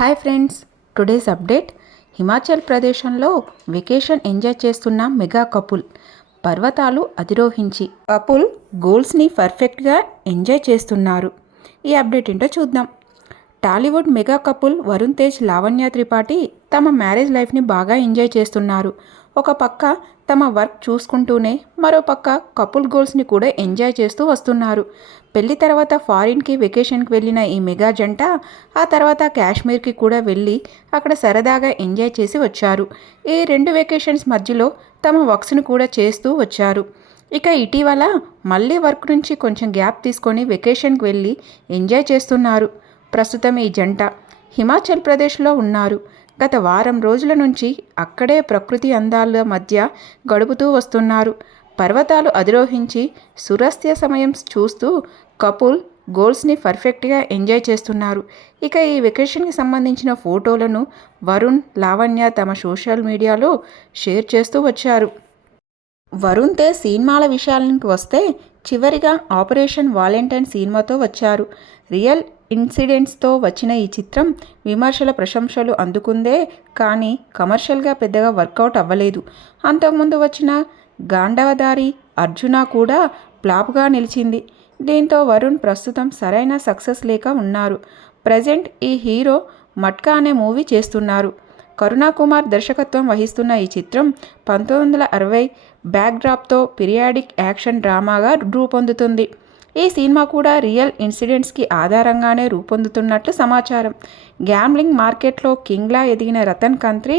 Hi friends today's update. Himachal ప్రదేశంలో vacation enjoy చేస్తున్న mega couple పర్వతాలు అధిరోహించి కపుల్ గోల్స్ని పర్ఫెక్ట్గా ఎంజాయ్ చేస్తున్నారు. ఈ అప్డేట్ ఏంటో చూద్దాం. Tollywood mega couple Varun Tej Lavanya Tripathi తమ మ్యారేజ్ లైఫ్ని బాగా ఎంజాయ్ చేస్తున్నారు. ఒక పక్క తమ వర్క్ చూసుకుంటూనే మరో పక్క కపుల్ గోల్స్ని కూడా ఎంజాయ్ చేస్తూ వస్తున్నారు. పెళ్ళి తర్వాత ఫారిన్కి వెకేషన్కి వెళ్ళిన ఈ మెగా జంట ఆ తర్వాత కాశ్మీర్కి కూడా వెళ్ళి అక్కడ సరదాగా ఎంజాయ్ చేసి వచ్చారు. ఈ రెండు వెకేషన్స్ మధ్యలో తమ వర్క్స్ని కూడా చేస్తూ వచ్చారు. ఇక ఇటీవల మళ్ళీ వర్క్ నుంచి కొంచెం గ్యాప్ తీసుకొని వెకేషన్కి వెళ్ళి ఎంజాయ్ చేస్తున్నారు. ప్రస్తుతం ఈ జంట హిమాచల్ ప్రదేశ్లో ఉన్నారు. గత వారం రోజుల నుంచి అక్కడే ప్రకృతి అందాల మధ్య గడుపుతూ వస్తున్నారు. పర్వతాలు అధిరోహించి సురస్య సమయం చూస్తూ కపుల్ గోల్స్ని పర్ఫెక్ట్గా ఎంజాయ్ చేస్తున్నారు. ఇక ఈ వెకేషన్కి సంబంధించిన ఫోటోలను వరుణ్ లావణ్య తమ సోషల్ మీడియాలో షేర్ చేస్తూ వచ్చారు. వరుణ్ సినిమాల విషయానికి వస్తే చివరిగా ఆపరేషన్ వాలెంటైన్ సినిమాతో వచ్చారు. రియల్ ఇన్సిడెంట్స్తో వచ్చిన ఈ చిత్రం విమర్శల ప్రశంసలు అందుకుందే కానీ కమర్షియల్గా పెద్దగా వర్కౌట్ అవ్వలేదు. అంతకుముందు వచ్చిన గాండవదారి అర్జున కూడా ప్లాప్గా నిలిచింది. దీంతో వరుణ్ ప్రస్తుతం సరైన సక్సెస్ లేక ఉన్నారు. ప్రజెంట్ ఈ హీరో మట్కా అనే మూవీ చేస్తున్నారు. కరుణాకుమార్ దర్శకత్వం వహిస్తున్న ఈ చిత్రం పంతొమ్మిది వందల అరవై బ్యాక్డ్రాప్తో పిరియాడిక్ యాక్షన్ డ్రామాగా రూపొందుతుంది. ఈ సినిమా కూడా రియల్ ఇన్సిడెంట్స్కి ఆధారంగానే రూపొందుతున్నట్లు సమాచారం. గ్యామ్లింగ్ మార్కెట్లో కింగ్లా ఎదిగిన రతన్ కంత్రి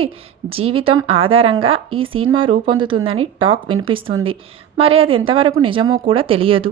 జీవితం ఆధారంగా ఈ సినిమా రూపొందుతుందని టాక్ వినిపిస్తుంది. మరి అది ఎంతవరకు నిజమో కూడా తెలియదు.